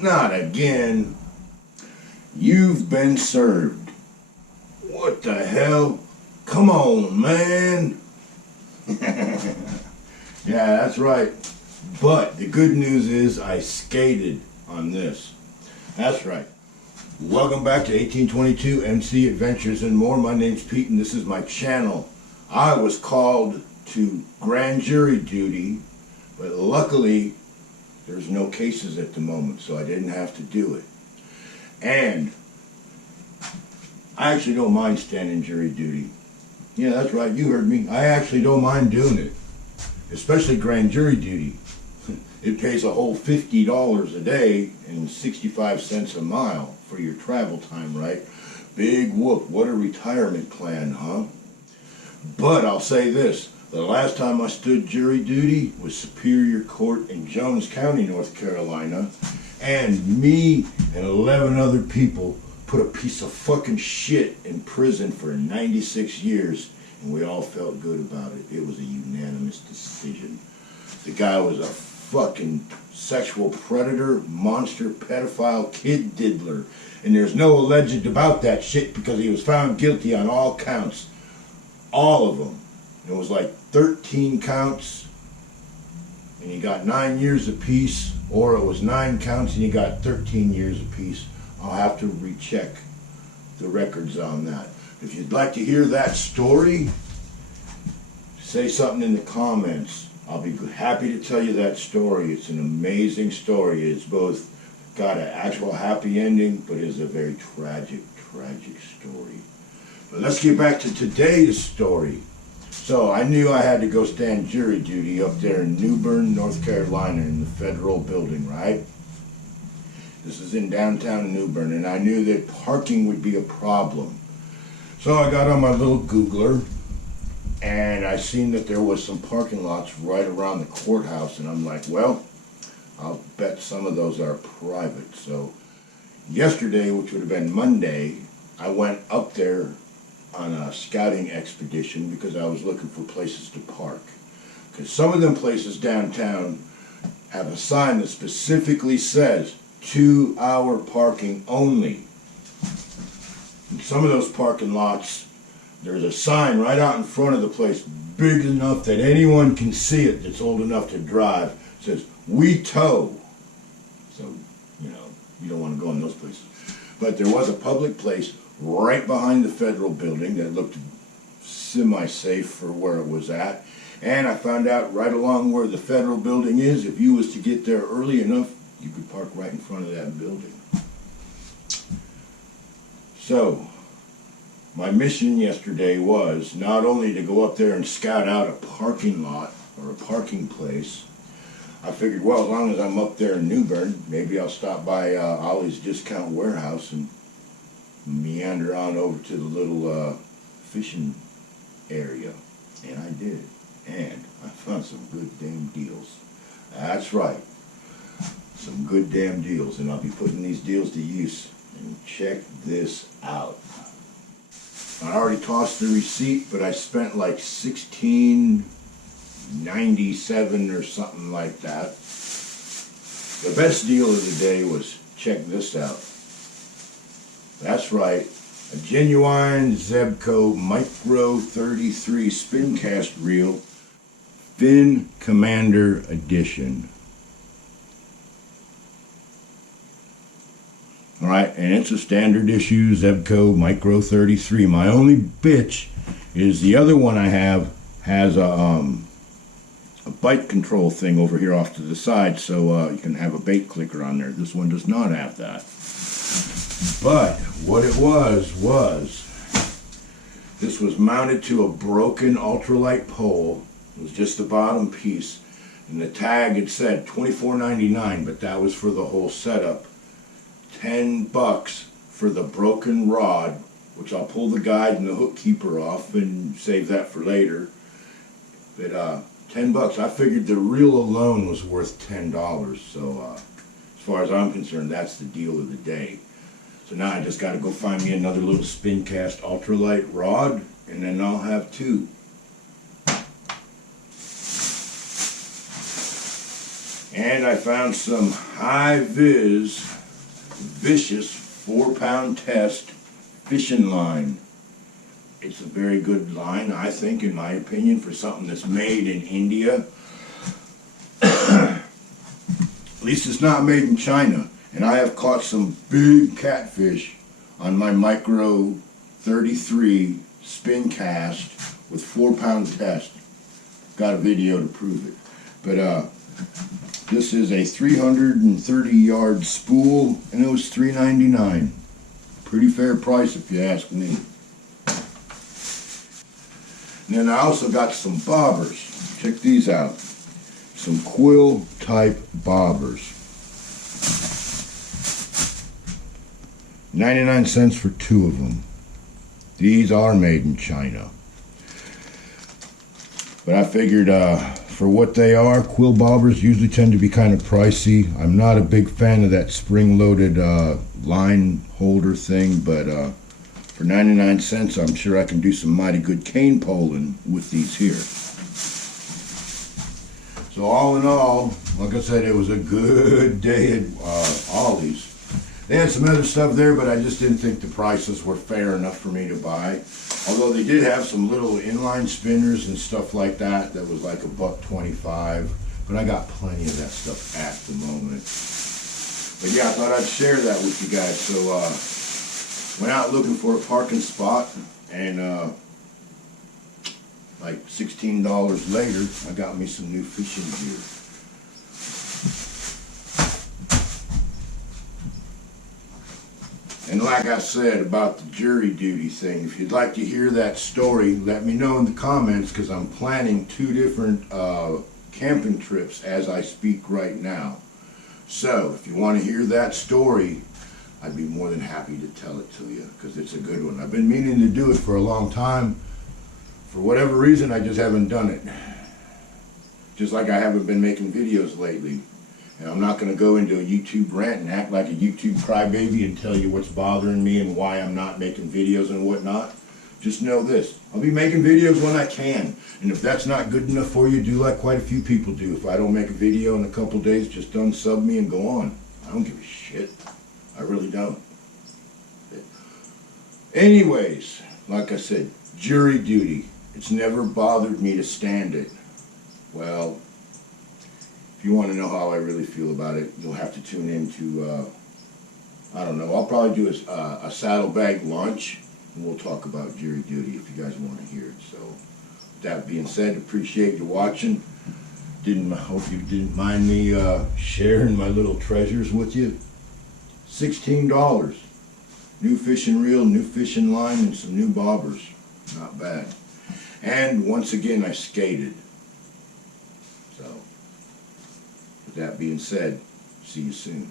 Not again. You've been served. What the hell? Come on, man. Yeah, that's right. But the good news is I skated on this. That's right. Welcome back to 1822 MC Adventures and More. My name's Pete and this is my channel. I was called to grand jury duty, but luckily there's no cases at the moment, so I didn't have to do it. And I actually don't mind standing jury duty. Yeah, that's right, you heard me. I actually don't mind doing it, especially grand jury duty. It pays a whole $50 a day and 65 cents a mile for your travel time, right? Big whoop, what a retirement plan, huh? But I'll say this, the last time I stood jury duty was Superior Court in Jones County, North Carolina, and me and 11 other people put a piece of fucking shit in prison for 96 years, and we all felt good about it. It was a unanimous decision. The guy was a fucking sexual predator, monster, pedophile, kid diddler, and there's no alleged about that shit because he was found guilty on all counts. All of them. It was like 13 counts, and he got 9 years apiece, or it was 9 counts and he got 13 years apiece. I'll have to recheck the records on that. If you'd like to hear that story, say something in the comments. I'll be happy to tell you that story. It's an amazing story. It's both got an actual happy ending, but is a very tragic story. But let's get back to today's story. So I knew I had to go stand jury duty up there in New Bern, North Carolina in the federal building, right? This is in downtown New Bern, and I knew that parking would be a problem. So I got on my little Googler, and I seen that there was some parking lots right around the courthouse, and I'm like, well, I'll bet some of those are private. So yesterday, which would have been Monday, I went up there on a scouting expedition because I was looking for places to park. Because some of them places downtown have a sign that specifically says 2-hour parking only. And some of those parking lots, there's a sign right out in front of the place, big enough that anyone can see it that's old enough to drive. It says, "We tow." So, you don't want to go in those places. But there was a public place right behind the federal building that looked semi-safe for where it was at. And I found out right along where the federal building is, if you was to get there early enough, you could park right in front of that building. So, my mission yesterday was not only to go up there and scout out a parking lot or a parking place. I figured, well, as long as I'm up there in New Bern, maybe I'll stop by Ollie's Discount Warehouse and meander on over to the little fishing area. And I did. And I found some good damn deals. That's right. Some good damn deals. And I'll be putting these deals to use. And check this out. I already tossed the receipt, but I spent like $16.97 or something like that. The best deal of the day was, check this out. That's right, a genuine Zebco Micro 33 spin cast reel, Fin Commander Edition. Alright, and it's a standard issue Zebco Micro 33. My only bitch is the other one I have has a bite control thing over here off to the side, so you can have a bait clicker on there. This one does not have that. But what it was this was mounted to a broken ultralight pole. It was just the bottom piece, and the tag it said $24.99, but that was for the whole setup. $10 for the broken rod, which I'll pull the guide and the hook keeper off and save that for later. But $10, I figured the reel alone was worth $10. So as far as I'm concerned, that's the deal of the day. So now I just got to go find me another little spin cast ultralight rod, and then I'll have two. And I found some high-vis, vicious 4-pound test fishing line. It's a very good line, I think, in my opinion, for something that's made in India. At least it's not made in China. And I have caught some big catfish on my Micro 33 spin cast with 4-pound test. Got a video to prove it. But this is a 330-yard spool, and it was $3.99. Pretty fair price if you ask me. And then I also got some bobbers. Check these out. Some quill type bobbers. 99 cents for 2 of them. These are made in China. But I figured for what they are, quill bobbers usually tend to be kind of pricey. I'm not a big fan of that spring-loaded line holder thing, but for 99 cents, I'm sure I can do some mighty good cane poling with these here. So all in all, like I said, it was a good day at Ollie's. They had some other stuff there, but I just didn't think the prices were fair enough for me to buy. Although they did have some little inline spinners and stuff like that that was like $1.25. But I got plenty of that stuff at the moment. But yeah, I thought I'd share that with you guys. So went out looking for a parking spot, and like $16 later, I got me some new fishing gear. And like I said about the jury duty thing, if you'd like to hear that story, let me know in the comments, because I'm planning 2 different camping trips as I speak right now. So if you want to hear that story, I'd be more than happy to tell it to you, because it's a good one. I've been meaning to do it for a long time. For whatever reason, I just haven't done it. Just like I haven't been making videos lately. And I'm not going to go into a YouTube rant and act like a YouTube crybaby and tell you what's bothering me and why I'm not making videos and whatnot. Just know this. I'll be making videos when I can. And if that's not good enough for you, do like quite a few people do. If I don't make a video in a couple days, just unsub me and go on. I don't give a shit. I really don't. Anyways, like I said, jury duty. It's never bothered me to stand it. Well, if you want to know how I really feel about it, you'll have to tune into, I don't know, I'll probably do a saddlebag lunch, and we'll talk about jury duty if you guys want to hear it. So, with that being said, appreciate you watching. Hope you didn't mind me sharing my little treasures with you. $16. New fishing reel, new fishing line, and some new bobbers. Not bad. And once again, I skated. So, with that being said, see you soon.